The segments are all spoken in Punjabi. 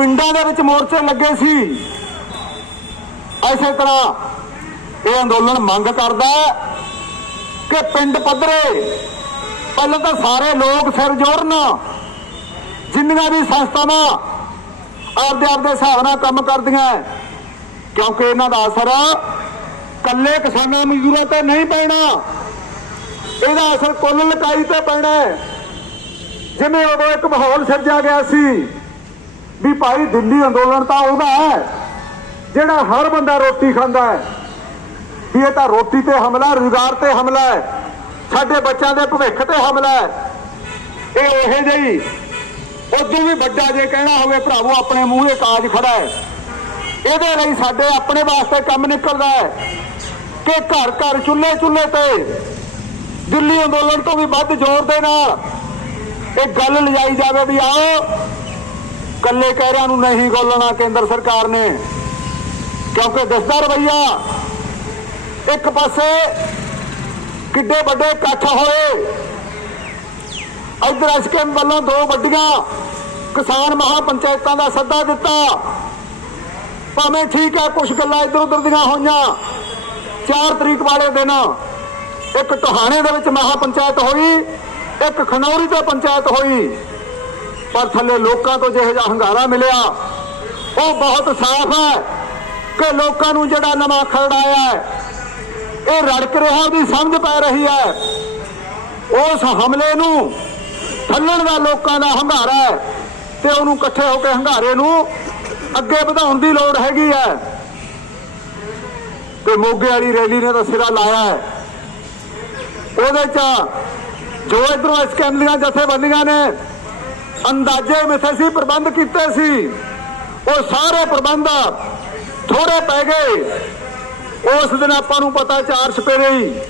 ਪਿੰਡਾਂ ਦੇ ਵਿੱਚ ਮੋਰਚੇ ਲੱਗੇ ਸੀ। ਐਸੇ ਤਰ੍ਹਾਂ ਇਹ ਅੰਦੋਲਨ ਮੰਗ ਕਰਦਾ ਕਿ ਪਿੰਡ ਪੱਧਰੇ ਪਹਿਲਾਂ ਤਾਂ ਸਾਰੇ ਲੋਕ ਸਿਰ ਜੋੜਨ, ਜਿੰਨੀਆਂ ਵੀ ਸੰਸਥਾਵਾਂ ਆਪਦੇ ਆਪਦੇ ਹਿਸਾਬ ਨਾਲ ਕੰਮ ਕਰਦੀਆਂ ਕਿਉਂਕਿ ਇਹਨਾਂ ਦਾ ਅਸਰ ਕੱਲੇ ਕਿਸਾਨਾਂ ਮਜ਼ਦੂਰਾਂ ਤੇ ਨਹੀਂ ਪੈਣਾ। ਇਹਦਾ ਅਸਰ ਕੁੱਲ ਲਕਾਈ ਤੇ ਪੈਣਾ ਜਿਵੇਂ ਉਦੋਂ ਇੱਕ ਮਾਹੌਲ ਸਿਰਜਿਆ ਗਿਆ ਸੀ ਵੀ ਭਾਈ ਦਿੱਲੀ ਅੰਦੋਲਨ ਤਾਂ ਉਹਦਾ ਹੈ, ਜਿਹੜਾ ਹਰ ਬੰਦਾ ਰੋਟੀ ਖਾਂਦਾ ਹੈ। ਵੀ ਇਹ ਤਾਂ ਰੋਟੀ ਤੇ ਹਮਲਾ, ਰੁਜ਼ਗਾਰ ਤੇ ਹਮਲਾ ਹੈ, ਸਾਡੇ ਬੱਚਿਆਂ ਦੇ ਭਵਿੱਖ ਤੇ ਹਮਲਾ ਹੈ। ਇਹ ਉਹੇ ਜਿਹੀ, ਉਦੋਂ ਵੀ ਵੱਡਾ ਜੇ ਕਹਿਣਾ ਹੋਵੇ, ਭਰਾਵੋ, ਆਪਣੇ ਮੂੰਹ ਇਹ ਕਾਜ ਖੜਾ ਹੈ। ਇਹਦੇ ਲਈ ਸਾਡੇ ਆਪਣੇ ਵਾਸਤੇ ਕੰਮ ਨਿਕਲਦਾ ਹੈ ਕਿ ਘਰ ਘਰ ਚੁੱਲ੍ਹੇ ਚੁੱਲ੍ਹੇ ਤੇ ਦਿੱਲੀ ਅੰਦੋਲਨ ਤੋਂ ਵੀ ਵੱਧ ਜ਼ੋਰ ਦੇ ਨਾਲ ਇਹ ਗੱਲ ਲਿਜਾਈ ਜਾਵੇ ਵੀ ਆਓ ਕੱਲੇ ਕਹਿਰਿਆਂ ਨੂੰ ਨਹੀਂ ਗੋਲਣਾ ਕੇਂਦਰ ਸਰਕਾਰ ਨੇ। ਕਿਉਂਕਿ ਦਸਦਾ ਰਵਈਆ, ਇੱਕ ਪਾਸੇ ਕਿੱਡੇ ਵੱਡੇ ਇਕੱਠ ਹੋਏ। ਇਧਰ ਐਸਕੇਐਮ ਵੱਲੋਂ ਦੋ ਵੱਡੀਆਂ ਕਿਸਾਨ ਮਹਾ ਪੰਚਾਇਤਾਂ ਦਾ ਸੱਦਾ ਦਿੱਤਾ। ਭਾਵੇਂ ਠੀਕ ਹੈ ਕੁਝ ਗੱਲਾਂ ਇਧਰ ਉਧਰ ਦੀਆਂ ਹੋਈਆਂ। 4 ਤਰੀਕ ਵਾਲੇ ਦਿਨ ਇੱਕ ਟਹਾਣੇ ਦੇ ਵਿੱਚ ਮਹਾ ਪੰਚਾਇਤ ਹੋਈ, ਇੱਕ ਖਨੌਰੀ ਤੇ ਪੰਚਾਇਤ ਹੋਈ। ਪਰ ਥੱਲੇ ਲੋਕਾਂ ਤੋਂ ਜਿਹੋ ਜਿਹਾ ਹੰਗਾਰਾ ਮਿਲਿਆ, ਉਹ ਬਹੁਤ ਸਾਫ਼ ਹੈ ਕਿ ਲੋਕਾਂ ਨੂੰ ਜਿਹੜਾ ਨਵਾਂ ਖਰੜ ਆਇਆ ਇਹ ਰੜਕ ਰਿਹਾ ਉਹਦੀ ਸਮਝ ਪੈ ਰਹੀ ਹੈ। ਉਸ ਹਮਲੇ ਨੂੰ ਥੱਲਣ ਦਾ ਲੋਕਾਂ ਦਾ ਹੰਗਾਰਾ ਹੈ ਤੇ ਉਹਨੂੰ ਇਕੱਠੇ ਹੋ ਕੇ ਹੰਗਾਰੇ ਨੂੰ ਅੱਗੇ ਵਧਾਉਣ ਦੀ ਲੋੜ ਹੈਗੀ ਹੈ। ਤੇ ਮੋਗੇ ਵਾਲੀ ਰੈਲੀ ਨੇ ਤਾਂ ਸਿਰਾ ਲਾਇਆ ਹੈ। ਉਹਦੇ ਚ ਜੋ ਇਧਰੋਂ ਇਸ ਦੀਆਂ ਜਥੇਬੰਦੀਆਂ ਨੇ ਅੰਦਾਜ਼ੇ ਮਿੱਥੇ ਸੀ ਪ੍ਰਬੰਧ ਕੀਤੇ ਸੀ। ਉਹ ਸਾਰੇ ਪ੍ਰਬੰਧ ਥੋੜੇ ਪੈ ਗਏ। ਉਸ ਦਿਨ ਆਪਾਂ ਨੂੰ ਪਤਾ ਚਾਰ ਸਪੇਰੇ ਹੀ।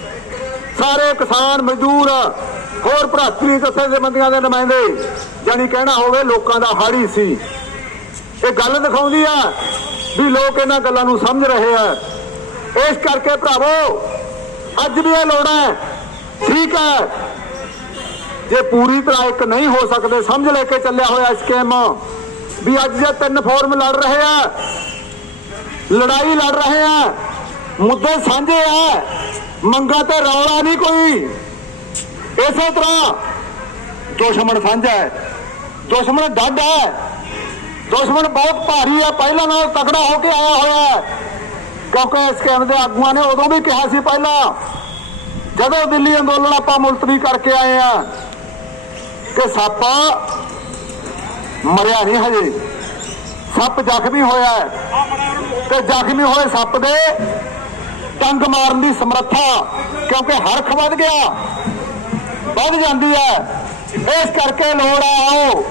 ਸਾਰੇ ਕਿਸਾਨ, ਮਜ਼ਦੂਰ, ਹੋਰ ਭਰਾਤਰੀ ਜਥੇਬੰਦੀਆਂ ਦੇ ਨੁਮਾਇੰਦੇ ਜਾਨੀ ਕਹਿਣਾ ਹੋਵੇ ਲੋਕਾਂ ਦਾ ਹਾੜੀ ਸੀ। ਇਹ ਗੱਲ ਦਿਖਾਉਂਦੀ ਆ ਵੀ ਲੋਕ ਇਹਨਾਂ ਗੱਲਾਂ ਨੂੰ ਸਮਝ ਰਹੇ ਆ। ਇਸ ਕਰਕੇ ਭਰਾਵੋ, ਅੱਜ ਵੀ ਇਹ ਲੋੜ ਹੈ। ਠੀਕ ਹੈ। ਜੇ ਪੂਰੀ ਤਰ੍ਹਾਂ ਇੱਕ ਨਹੀਂ ਹੋ ਸਕਦੇ, ਸਮਝ ਲੈ ਕੇ ਚੱਲਿਆ ਹੋਇਆ ਸਕੀਮ ਵੀ ਅੱਜ ਜੇ ਤਿੰਨ ਫੋਰਮ ਲੜ ਰਹੇ ਆ, ਲੜਾਈ ਲੜ ਰਹੇ ਆ, ਮੁੱਦੇ ਸਾਂਝੇ ਆ, ਮੰਗਾ ਤੇ ਰੌਲਾ ਨਹੀਂ ਕੋਈ। ਇਸੇ ਤਰ੍ਹਾਂ ਦੁਸ਼ਮਣ ਸਾਂਝਾ ਹੈ, ਦੁਸ਼ਮਣ ਡੱਡ ਹੈ, ਦੁਸ਼ਮਣ ਬਹੁਤ ਭਾਰੀ ਹੈ, ਪਹਿਲਾਂ ਨਾਲ ਤਕੜਾ ਹੋ ਕੇ ਆਇਆ ਹੋਇਆ ਹੈ। ਕਿਉਂਕਿ ਇਸ ਕੇਂਦਰ ਦੇ ਆਗੂਆਂ ਨੇ ਉਦੋਂ ਵੀ ਕਿਹਾ ਸੀ ਪਹਿਲਾਂ, ਜਦੋਂ ਦਿੱਲੀ ਅੰਦੋਲਨ ਆਪਾਂ ਮੁਲਤਵੀ ਕਰਕੇ ਆਏ ਆ ਕਿ ਸੱਪ ਮਰਿਆ ਨਹੀਂ ਹਜੇ। ਸੱਪ ਜ਼ਖਮੀ ਹੋਇਆ ਹੈ। ਤੇ ਜ਼ਖਮੀ ਹੋਏ ਸੱਪ ਦੇ ਟੰਗ ਮਾਰਨ ਦੀ ਸਮਰੱਥਾ ਕਿਉਂਕਿ ਹਰਖ ਵੱਧ ਗਿਆ, ਵੱਧ ਜਾਂਦੀ ਹੈ। ਇਸ ਕਰਕੇ ਲੋੜ ਹੈ ਆਓ।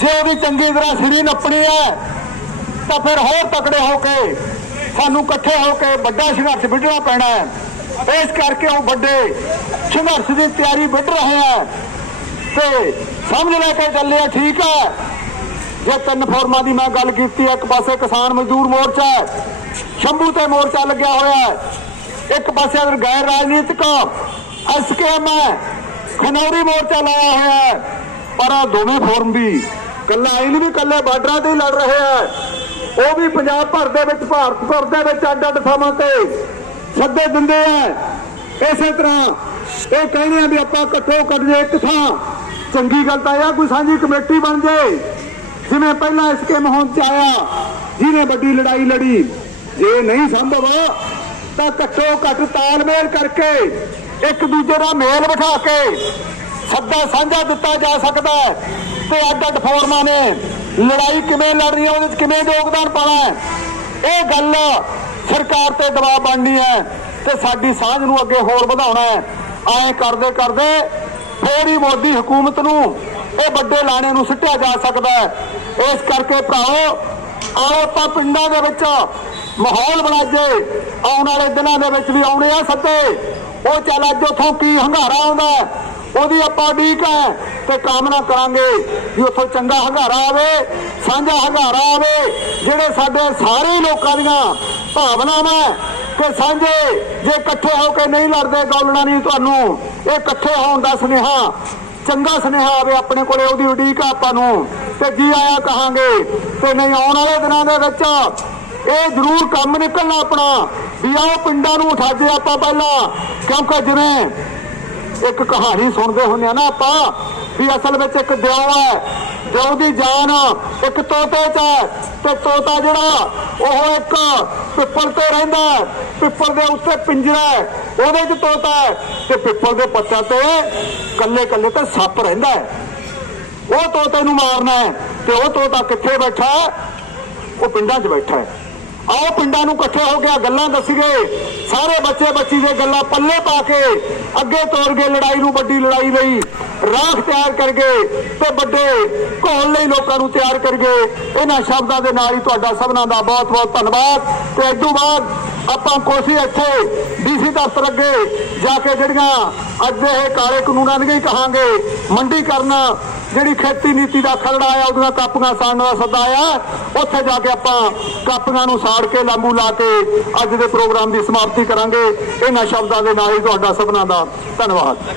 ਜੇ ਉਹਦੀ ਚੰਗੀ ਤਰ੍ਹਾਂ ਸਿਰੀ ਨੱਪਣੀ ਹੈ, ਤਾਂ ਫਿਰ ਹੋਰ ਤਕੜੇ ਹੋ ਕੇ, ਸਾਨੂੰ ਇਕੱਠੇ ਹੋ ਕੇ ਵੱਡਾ ਸੰਘਰਸ਼ ਵਿੱਢਣਾ ਪੈਣਾ ਹੈ। ਇਸ ਕਰਕੇ ਉਹ ਵੱਡੇ ਸੰਘਰਸ਼ ਦੀ ਤਿਆਰੀ ਵਿੱਢ ਰਹੇ ਆ ਤੇ ਸਮਝ ਲੈ ਕੇ ਚੱਲਿਆ, ਠੀਕ ਹੈ। ਜੇ ਤਿੰਨ ਫੋਰਮਾਂ ਦੀ ਮੈਂ ਗੱਲ ਕੀਤੀ, ਇੱਕ ਪਾਸੇ ਕਿਸਾਨ ਮਜ਼ਦੂਰ ਮੋਰਚਾ ਸ਼ੰਭੂ ਤੇ ਮੋਰਚਾ ਲੱਗਿਆ ਹੋਇਆ ਹੈ। ਇੱਕ ਪਾਸੇ ਗੈਰ ਰਾਜਨੀਤਿਕ ਐਸਕੇਐਮ ਹੈ, ਖਨੌਰੀ ਮੋਰਚਾ ਲਾਇਆ ਹੋਇਆ ਹੈ। ਪਰ ਆਹ ਦੋਵੇਂ ਫੋਰਮ ਵੀ ਕੱਲਾ ਇਹ ਨਹੀਂ ਵੀ ਕੱਲੇ ਬਾਰਡਰਾਂ ਤੇ ਹੀ ਲੜ ਰਹੇ ਆ ਉਹ ਵੀ ਪੰਜਾਬ ਭਰ ਦੇ ਵਿੱਚ, ਭਾਰਤ ਭਰ ਦੇ ਵਿੱਚ ਅੱਡ ਅੱਡ ਥਾਵਾਂ ਤੇ ਸੱਦੇ ਦਿੰਦੇ ਆ ਇਸੇ ਤਰ੍ਹਾਂ ਇਹ ਕਹਿੰਦੇ ਆ ਵੀ ਆਪਾਂ ਇਕੱਠੋ ਕੱਢ ਜੇ ਇੱਕ ਥਾਂ ਚੰਗੀ ਗੱਲ ਤਾਂ ਇਹ ਕੋਈ ਸਾਂਝੀ ਕਮੇਟੀ ਬਣ ਜਾਏ ਜਿਵੇਂ ਪਹਿਲਾਂ ਇਸ ਕੇ ਹੋਂਦ ਚ ਆਇਆ, ਜਿਹਨੇ ਵੱਡੀ ਲੜਾਈ ਲੜੀ, ਜੇ ਨਹੀਂ ਸੰਭਵ, ਤਾਂ ਘੱਟੋ ਘੱਟ ਤਾਲਮੇਲ ਕਰਕੇ ਇੱਕ ਦੂਜੇ ਦਾ ਮੇਲ ਬਿਠਾ ਕੇ ਸੱਦਾ ਸਾਂਝਾ ਦਿੱਤਾ ਜਾ ਸਕਦਾ ਤੇ ਅੱਡ ਅੱਡ ਫੋਰਮਾਂ ਨੇ ਲੜਾਈ ਕਿਵੇਂ ਲੜਨੀ ਹੈ, ਉਹਦੇ ਵਿੱਚ ਕਿਵੇਂ ਯੋਗਦਾਨ ਪਾਉਣਾ ਹੈ। ਇਹ ਗੱਲ ਸਰਕਾਰ ਤੇ ਦਬਾਅ ਬਣਨੀ ਹੈ ਤੇ ਸਾਡੀ ਸਾਂਝ ਨੂੰ ਅੱਗੇ ਹੋਰ ਵਧਾਉਣਾ ਹੈ। ਐਂ ਕਰਦੇ ਕਰਦੇ ਫੇਰ ਹੀ ਮੋਦੀ ਹਕੂਮਤ ਨੂੰ ਇਹ ਵੱਡੇ ਲਾਣੇ ਨੂੰ ਸੁੱਟਿਆ ਜਾ ਸਕਦਾ ਹੈ। ਇਸ ਕਰਕੇ ਭਰਾਓ ਆਓ ਆਪਾਂ ਪਿੰਡਾਂ ਦੇ ਵਿੱਚ ਮਾਹੌਲ ਬਣਾਈਏ। ਆਉਣ ਵਾਲੇ ਦਿਨਾਂ ਦੇ ਵਿੱਚ ਵੀ ਆਉਣੇ ਆ ਸੱਤੇ। ਉਹ ਚੱਲ ਅੱਜ ਉਥੋਂ ਕੀ ਹੰਗਾਰਾ ਆਉਂਦਾ ਉਹਦੀ ਆਪਾਂ ਉਡੀਕ ਹੈ ਤੇ ਕਾਮਨਾ ਕਰਾਂਗੇ। ਵੀ ਉਥੋਂ ਚੰਗਾ ਹੰਗਾਰਾ ਆਵੇ, ਸਾਂਝਾ ਹੰਗਾਰਾ ਆਵੇ। ਜਿਹੜੇ ਸਾਡੇ ਸਾਰੇ ਲੋਕਾਂ ਦੀਆਂ ਭਾਵਨਾਵਾਂ ਕਿ ਸਾਂਝੇ, ਜੇ ਇਕੱਠੇ ਹੋ ਕੇ ਨਹੀਂ ਲੜਦੇ ਗੌਲਣਾ ਨਹੀਂ ਤੁਹਾਨੂੰ। ਇਹ ਇਕੱਠੇ ਹੋਣ ਦਾ ਸੁਨੇਹਾ, ਚੰਗਾ ਸੁਨੇਹਾ ਆਵੇ ਆਪਣੇ ਕੋਲੇ, ਉਹਦੀ ਉਡੀਕ ਆ ਆਪਾਂ ਨੂੰ। ਤੇ ਜੀ ਆਇਆ ਕਹਾਂਗੇ, ਤੇ ਨਹੀਂ ਆਉਣ ਵਾਲੇ ਦਿਨਾਂ ਦੇ ਵਿੱਚ ਇਹ ਜ਼ਰੂਰ ਕੰਮ ਨਿਕਲਣਾ ਆਪਣਾ। ਵੀ ਆਹ ਪਿੰਡਾਂ ਨੂੰ ਉਠਾ ਜੇ ਆਪਾਂ ਪਹਿਲਾਂ। ਕਿਉਂਕਿ ਜਿਵੇਂ ਇੱਕ ਕਹਾਣੀ ਸੁਣਦੇ ਹੁੰਦੇ ਆ ਨਾ ਆਪਾਂ, ਵੀ ਅਸਲ ਵਿੱਚ ਇੱਕ ਦਿਓ ਹੈ, ਦਿਓ ਦੀ ਜਾਨ ਇੱਕ ਤੋਤੇ 'ਚ ਹੈ। ਤੇ ਤੋਤਾ ਜਿਹੜਾ, ਉਹ ਇੱਕ ਪਿੱਪਲ ਤੇ ਰਹਿੰਦਾ ਪਿੱਪਲ ਦੇ ਉੱਤੇ ਪਿੰਜਰਾ ਉਹਦੇ 'ਚ ਤੋਤਾ ਤੇ ਪਿੱਪਲ ਦੇ ਪੱਤਿਆਂ ਤੇ ਕੱਲੇ ਕੱਲੇ ਤੇ ਸੱਪ ਰਹਿੰਦਾ ਉਹ ਤੋਤੇ ਨੂੰ ਮਾਰਨਾ ਤੇ ਉਹ ਤੋਤਾ ਕਿੱਥੇ ਬੈਠਾ ਉਹ ਪਿੰਡਾਂ 'ਚ ਬੈਠਾ ਹੈ। ਆਓ ਪਿੰਡਾਂ ਨੂੰ ਇਕੱਠੇ ਹੋ ਗਿਆ ਗੱਲਾਂ ਦੱਸੀਏ। ਸਾਰੇ ਬੱਚੇ ਬੱਚੀ ਦੇ ਗੱਲਾਂ ਪੱਲੇ ਪਾ ਕੇ ਅੱਗੇ ਤੋਰ ਗਏ ਲੜਾਈ ਨੂੰ ਵੱਡੀ ਲੜਾਈ ਲਈ ਰਾਖ ਤਿਆਰ ਕਰ ਤੇ ਵੱਡੇ ਘੋਲ ਲਈ ਲੋਕਾਂ ਨੂੰ ਤਿਆਰ ਕਰ ਇਹਨਾਂ ਸ਼ਬਦਾਂ ਦੇ ਨਾਲ ਹੀ ਤੁਹਾਡਾ ਸਭਨਾਂ ਦਾ ਬਹੁਤ ਬਹੁਤ ਧੰਨਵਾਦ। ਤੇ ਇਸ ਤੋਂ ਬਾਅਦ ਆਪਾਂ ਕੋਸ਼ਿਸ਼ ਇੱਥੇ ਡੀਸੀ ਦਫ਼ਤਰ ਅੱਗੇ ਜਾ ਕੇ ਜਿਹੜੀਆਂ ਅੱਜ ਇਹ ਕਾਲੇ ਕਾਨੂੰਨਾਂ ਦੀਆਂ ਹੀ ਕਹਾਂਗੇ। ਮੰਡੀ ਕਰਨਾ ਜਿਹੜੀ ਖੇਤੀ ਨੀਤੀ ਦਾ ਖਰੜਾ ਆਇਆ ਉਹਦੀਆਂ ਕਾਪੀਆਂ ਸਾੜਨ ਦਾ ਸੱਦਾ ਆਇਆ। ਉੱਥੇ ਜਾ ਕੇ ਆਪਾਂ ਕਾਪੀਆਂ ਨੂੰ ਸਾੜ ਕੇ ਲਾਂਬੂ ਲਾ ਕੇ ਅੱਜ ਦੇ ਪ੍ਰੋਗਰਾਮ ਦੀ ਸਮਾਪਤੀ ਕਰਾਂਗੇ। ਇਹਨਾਂ ਸ਼ਬਦਾਂ ਦੇ ਨਾਲ ਹੀ ਤੁਹਾਡਾ ਸਭਨਾਂ ਦਾ ਧੰਨਵਾਦ।